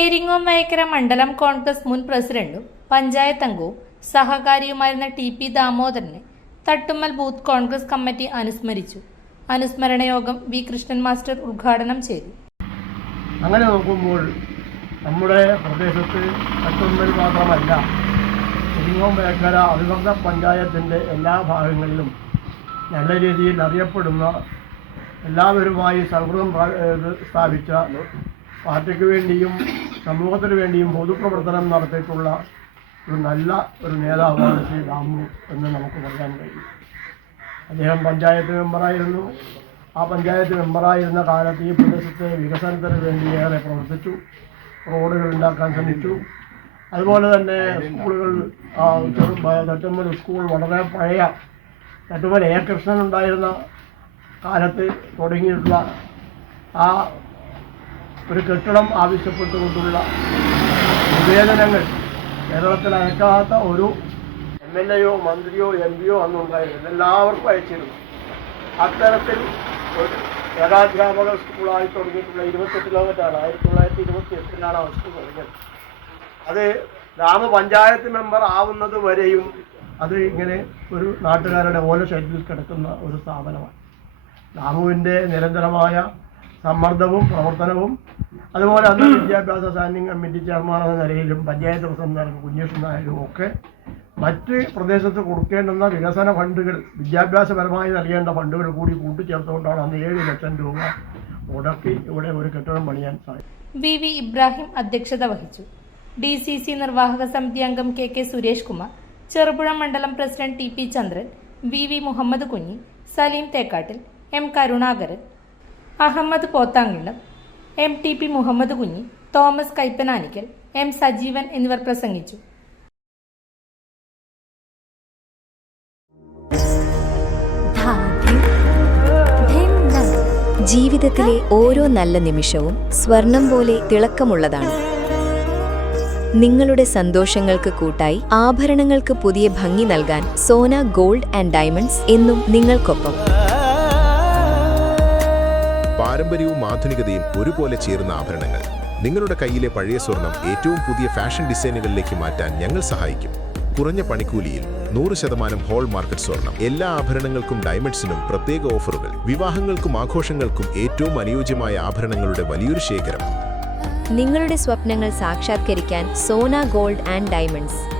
പെരിങ്ങോം വയക്കര മണ്ഡലം കോൺഗ്രസ് മുൻ പ്രസിഡന്റും പഞ്ചായത്ത് അംഗവും സഹകാരിയുമായിരുന്ന T P ദാമോദരനെ Thattummal booth Congress committee അനുസ്മരിച്ചു. അനുസ്മരണ യോഗം വി കൃഷ്ണൻ മാസ്റ്റർ ഉദ്ഘാടനം ചെയ്തു. അങ്ങനെ നോക്കുമ്പോൾ നമ്മുടെ പ്രദേശത്ത് തട്ടുമ്മൽ മാത്രമല്ല പെരിങ്ങോം വയക്കര അവിഭക്ത പഞ്ചായത്തിന്റെ എല്ലാ ഭാഗങ്ങളിലും നല്ല രീതിയിൽ അറിയപ്പെടുന്ന എല്ലാവരുമായി സൗഹൃദം സ്ഥാപിച്ച പാർട്ടിക്ക് വേണ്ടിയും സമൂഹത്തിന് വേണ്ടിയും പൊതുപ്രവർത്തനം നടത്തിയിട്ടുള്ള ഒരു നല്ല ഒരു നേതാവാണ് ശ്രീ രാമു എന്ന് നമുക്ക് പറയാൻ കഴിയും. അദ്ദേഹം പഞ്ചായത്ത് മെമ്പറായിരുന്നു. ആ പഞ്ചായത്ത് മെമ്പറായിരുന്ന കാലത്ത് ഈ പ്രദേശത്തെ വികസനത്തിന് വേണ്ടി ഏറെ പ്രവർത്തിച്ചു. റോഡുകൾ ഉണ്ടാക്കാൻ ശ്രമിച്ചു. അതുപോലെ തന്നെ സ്കൂളുകൾ തട്ടുമ്മൽ സ്കൂൾ വളരെ പഴയ തട്ടുമ്മൽ എ കൃഷ്ണൻ ഉണ്ടായിരുന്ന കാലത്ത് തുടങ്ങിയിട്ടുള്ള ആ ഒരു കെട്ടിടം ആവശ്യപ്പെട്ടുകൊണ്ടുള്ള നിവേദനങ്ങൾ കേരളത്തിൽ അയക്കാത്ത ഒരു എം എൽ എയോ മന്ത്രിയോ എം പിയോ അന്നുണ്ടായിരുന്നു എല്ലാവർക്കും അയച്ചിരുന്നു. അത്തരത്തിൽ ഒരു ഏകാധ്യാപക സ്കൂളായി തുടങ്ങിയിട്ടുള്ള ഇരുപത്തെട്ട് കിലോമീറ്ററാണ് ആയിരത്തി തൊള്ളായിരത്തി ഇരുപത്തി എട്ടിലാണ് ആ സ്കൂൾ തുടങ്ങിയത്. അത് ഗ്രാമപഞ്ചായത്ത് മെമ്പർ ആവുന്നത് വരെയും അത് ഇങ്ങനെ ഒരു നാട്ടുകാരുടെ ഓല ഷെഡിൽ കിടക്കുന്ന ഒരു സ്ഥാപനമാണ്. രാമുവിന്റെ നിരന്തരമായ സമ്മർദ്ദവും പ്രവർത്തനവും. അതുപോലെ അന്ന് വിദ്യാഭ്യാസ സ്റ്റാൻഡിംഗ് കമ്മിറ്റി ചെയർമാൻ എന്ന നിലയിലും പഞ്ചായത്ത് പ്രസിഡന്റ് കുഞ്ഞേഷ് നായരും ഒക്കെ മറ്റ് പ്രദേശത്ത് കൊടുക്കേണ്ടുന്ന വികസന ഫണ്ടുകൾ വിദ്യാഭ്യാസപരമായി നൽകേണ്ട ഫണ്ടുകൾ കൂടി കൂട്ടിച്ചേർത്തുകൊണ്ടാണ് അന്ന് ഏഴ് ലക്ഷം രൂപ മുടക്കി ഇവിടെ ഒരു കെട്ടിടം പണിയാൻ സാധിക്കും വി വി ഇബ്രാഹിം അധ്യക്ഷത വഹിച്ചു. ഡി സി സി നിർവാഹക സമിതി അംഗം കെ കെ സുരേഷ് കുമാർ ചെറുപുഴ മണ്ഡലം president T P Chandran V V Muhammad Kunhi Saleem Thekkattil M Karunakaran Ahammed Pothamkulam M T P Muhammad Kunhi Thomas Kaippananikkal M Sajeevan എന്നിവർ പ്രസംഗിച്ചു. ജീവിതത്തിലെ ഓരോ നല്ല നിമിഷവും സ്വർണം പോലെ തിളക്കമുള്ളതാണ്. നിങ്ങളുടെ സന്തോഷങ്ങൾക്ക് കൂട്ടായി ആഭരണങ്ങൾക്ക് പുതിയ ഭംഗി നൽകാൻ സോന ഗോൾഡ് ആൻഡ് ഡയമണ്ട്സ് എന്നും നിങ്ങൾക്കൊപ്പം. പാരമ്പര്യവും ആധുനികതയും ഒരുപോലെ ചേരുന്ന ആഭരണങ്ങൾ. നിങ്ങളുടെ കയ്യിലെ പഴയ സ്വർണം ഏറ്റവും പുതിയ ഫാഷൻ ഡിസൈനുകളിലേക്ക് മാറ്റാൻ ഞങ്ങൾ സഹായിക്കും. കുറഞ്ഞ പണിക്കൂലിയിൽ നൂറ് ശതമാനം ഹോൾ മാർക്കറ്റ് സ്വർണം. എല്ലാ ആഭരണങ്ങൾക്കും ഡയമണ്ട്സിനും പ്രത്യേക ഓഫറുകൾ. വിവാഹങ്ങൾക്കും ആഘോഷങ്ങൾക്കും ഏറ്റവും അനുയോജ്യമായ ആഭരണങ്ങളുടെ വലിയൊരു ശേഖരം. നിങ്ങളുടെ സ്വപ്നങ്ങൾ സാക്ഷാത്കരിക്കാൻ സോന ഗോൾഡ് ആൻഡ് ഡയമണ്ട്സ്.